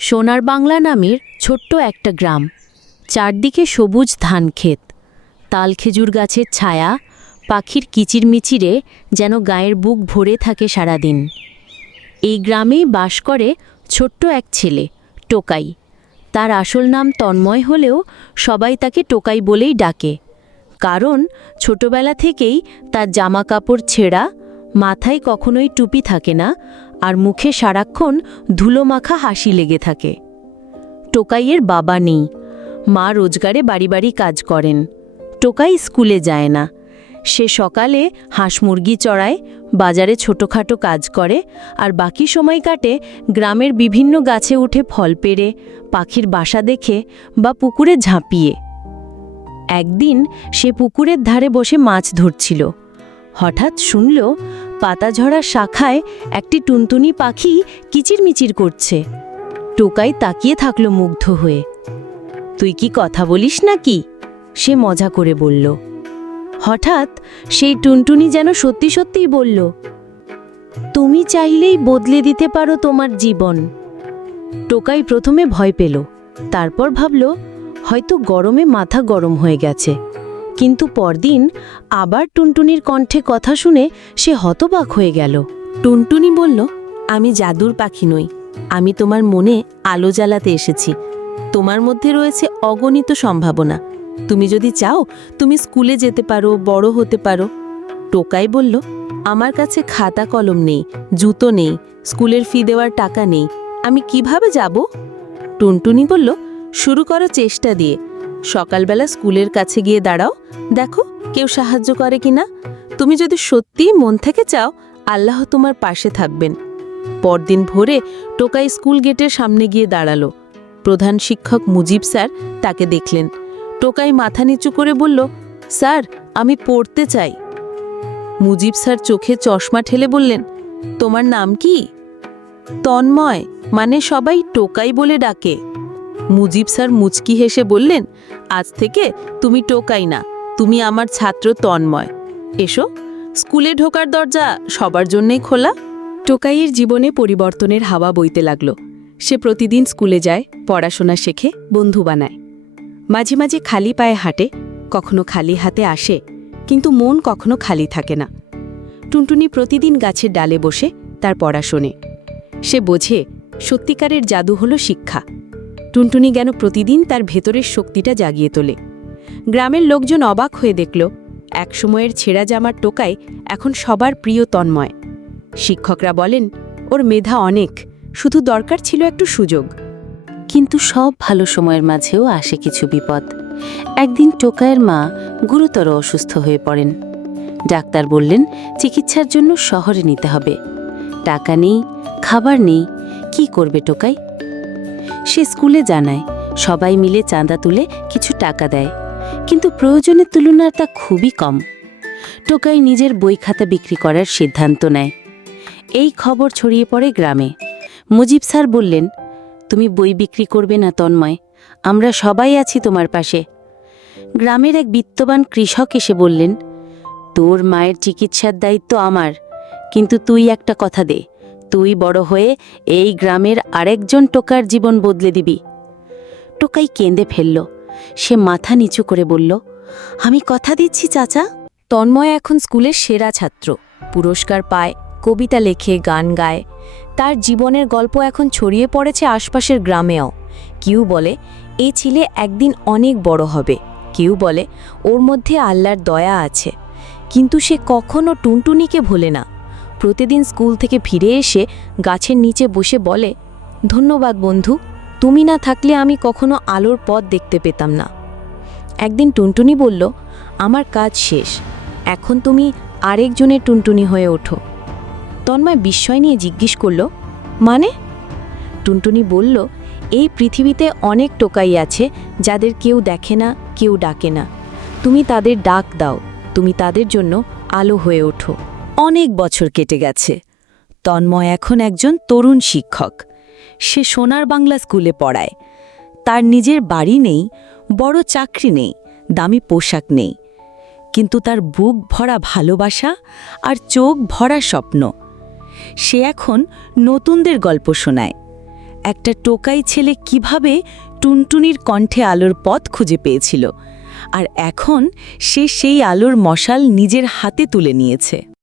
সোনার বাংলা নামের ছোট্ট একটা গ্রাম। চারদিকে সবুজ ধানক্ষেত, তাল খেজুর গাছের ছায়া, পাখির কিচিরমিচিরে যেন গায়ের বুক ভরে থাকে সারাদিন। এই গ্রামেই বাস করে ছোট্ট এক ছেলে, টোকাই। তার আসল নাম তন্ময় হলেও সবাই তাকে টোকাই বলেই ডাকে। কারণ ছোটবেলা থেকেই তার জামা কাপড় ছেঁড়া, মাথায় কখনোই টুপি থাকে না, আর মুখে সারাক্ষণ ধুলোমাখা হাসি লেগে থাকে। টোকাইয়ের বাবা নেই, মা রোজগারে বাড়ি বাড়ি কাজ করেন। টোকাই স্কুলে যায় না। সে সকালে হাঁস মুরগি চড়ায়, বাজারে ছোটোখাটো কাজ করে, আর বাকি সময় কাটে গ্রামের বিভিন্ন গাছে উঠে ফল পেড়ে, পাখির বাসা দেখে বা পুকুরে ঝাঁপিয়ে। একদিন সে পুকুরের ধারে বসে মাছ ধরছিল। হঠাৎ শুনল পাতাঝরা শাখায় একটি টুনটুনি পাখি কিচিরমিচির করছে। টোকাই তাকিয়ে থাকল মুগ্ধ হয়ে। তুই কি কথা বলিস নাকি? সে মজা করে বলল। হঠাৎ সেই টুনটুনি যেন সত্যি সত্যিই বলল, তুমি চাইলেই বদলে দিতে পারো তোমার জীবন। টোকাই প্রথমে ভয় পেল, তারপর ভাবল হয়তো গরমে মাথা গরম হয়ে গেছে। কিন্তু পরদিন আবার টুনটুনির কণ্ঠে কথা শুনে সে হতবাক হয়ে গেল। টুনটুনি বলল, আমি জাদুর পাখি নই, আমি তোমার মনে আলো জ্বালাতে এসেছি। তোমার মধ্যে রয়েছে অগণিত সম্ভাবনা। তুমি যদি চাও তুমি স্কুলে যেতে পারো, বড় হতে পারো। টোকাই বলল, আমার কাছে খাতা কলম নেই, জুতো নেই, স্কুলের ফি দেওয়ার টাকা নেই, আমি কিভাবে যাব? টুনটুনি বলল, শুরু করো চেষ্টা দিয়ে। সকালবেলা স্কুলের কাছে গিয়ে দাঁড়াও, দেখো কেউ সাহায্য করে কিনা। তুমি যদি সত্যিই মন থেকে চাও, আল্লাহ তোমার পাশে থাকবেন। পরদিন ভোরে টোকাই স্কুল গেটের সামনে গিয়ে দাঁড়ালো। প্রধান শিক্ষক মুজিব স্যার তাকে দেখলেন। টোকাই মাথা নিচু করে বলল, স্যার, আমি পড়তে চাই। মুজিব স্যার চোখে চশমা ঠেলে বললেন, তোমার নাম কি? তন্ময়, মানে সবাই টোকাই বলে ডাকে। মুজিব স্যার মুচকি হেসে বললেন, আজ থেকে তুমি টোকাই না, তুমি আমার ছাত্র তন্ময়। এসো, স্কুলে ঢোকার দরজা সবার জন্যই খোলা। টোকাইয়ের জীবনে পরিবর্তনের হাওয়া বইতে লাগল। সে প্রতিদিন স্কুলে যায়, পড়াশোনা শেখে, বন্ধু বানায়। মাঝে মাঝে খালি পায়ে হাঁটে, কখনো খালি হাতে আসে, কিন্তু মন কখনো খালি থাকে না। টুনটুনি প্রতিদিন গাছের ডালে বসে তার পড়া শোনে। সে বোঝে সত্যিকারের জাদু হলো শিক্ষা। টুনটুনি যেন প্রতিদিন তার ভেতরের শক্তিটা জাগিয়ে তোলে। গ্রামের লোকজন অবাক হয়ে দেখল, একসময়ের ছেঁড়া জামার টোকাই এখন সবার প্রিয় তন্ময়। শিক্ষকরা বলেন, ওর মেধা অনেক, শুধু দরকার ছিল একটু সুযোগ। কিন্তু সব ভালো সময়ের মাঝেও আসে কিছু বিপদ। একদিন টোকাইয়ের মা গুরুতর অসুস্থ হয়ে পড়েন। ডাক্তার বললেন চিকিৎসার জন্য শহরে নিতে হবে। টাকা নেই, খাবার নেই, কি করবে টোকাই? সে স্কুলে জানায়, সবাই মিলে চাঁদা তুলে কিছু টাকা দেয়, কিন্তু প্রয়োজনের তুলনায় তা খুবই কম। টোকাই নিজের বই খাতা বিক্রি করার সিদ্ধান্ত নেয়। এই খবর ছড়িয়ে পড়ে গ্রামে। মুজিব স্যার বললেন, তুমি বই বিক্রি করবে না তন্ময়, আমরা সবাই আছি তোমার পাশে। গ্রামের এক বিত্তবান কৃষক এসে বললেন, তোর মায়ের চিকিৎসার দায়িত্ব আমার, কিন্তু তুই একটা কথা দে, তুই বড় হয়ে এই গ্রামের আরেকজন টোকার জীবন বদলে দিবি। টোকাই কেঁদে ফেলল। সে মাথা নিচু করে বলল, আমি কথা দিচ্ছি চাচা। তন্ময় এখন স্কুলের সেরা ছাত্র, পুরস্কার পায়, কবিতা লেখে, গান গায়। তার জীবনের গল্প এখন ছড়িয়ে পড়েছে আশপাশের গ্রামেও। কেউ বলে এই ছেলে একদিন অনেক বড় হবে, কেউ বলে ওর মধ্যে আল্লাহর দয়া আছে। কিন্তু সে কখনো টুনটুনিকে ভোলে না। প্রতিদিন স্কুল থেকে ফিরে এসে গাছের নিচে বসে বলে, ধন্যবাদ বন্ধু, তুমি না থাকলে আমি কখনো আলোর পথ দেখতে পেতাম না। একদিন টুনটুনি বলল, আমার কাজ শেষ, এখন তুমি আরেকজনের টুনটুনি হয়ে ওঠো। তন্ময় বিস্ময় নিয়ে জিজ্ঞেস করল, মানে? টুনটুনি বলল, এই পৃথিবীতে অনেক টোকাই আছে যাদের কেউ দেখে না, কেউ ডাকে না। তুমি তাদের ডাক দাও, তুমি তাদের জন্য আলো হয়ে ওঠো। অনেক বছর কেটে গেছে। তন্ময় এখন একজন তরুণ শিক্ষক। সে সোনার বাংলা স্কুলে পড়ায়। তার নিজের বাড়ি নেই, বড় চাকরি নেই, দামি পোশাক নেই, কিন্তু তার বুক ভরা ভালোবাসা আর চোখ ভরা স্বপ্ন। সে এখন নতুনদের গল্প শোনায়। একটা টোকাই ছেলে কিভাবে টুনটুনির কণ্ঠে আলোর পথ খুঁজে পেয়েছিল, আর এখন সে সেই আলোর মশাল নিজের হাতে তুলে নিয়েছে।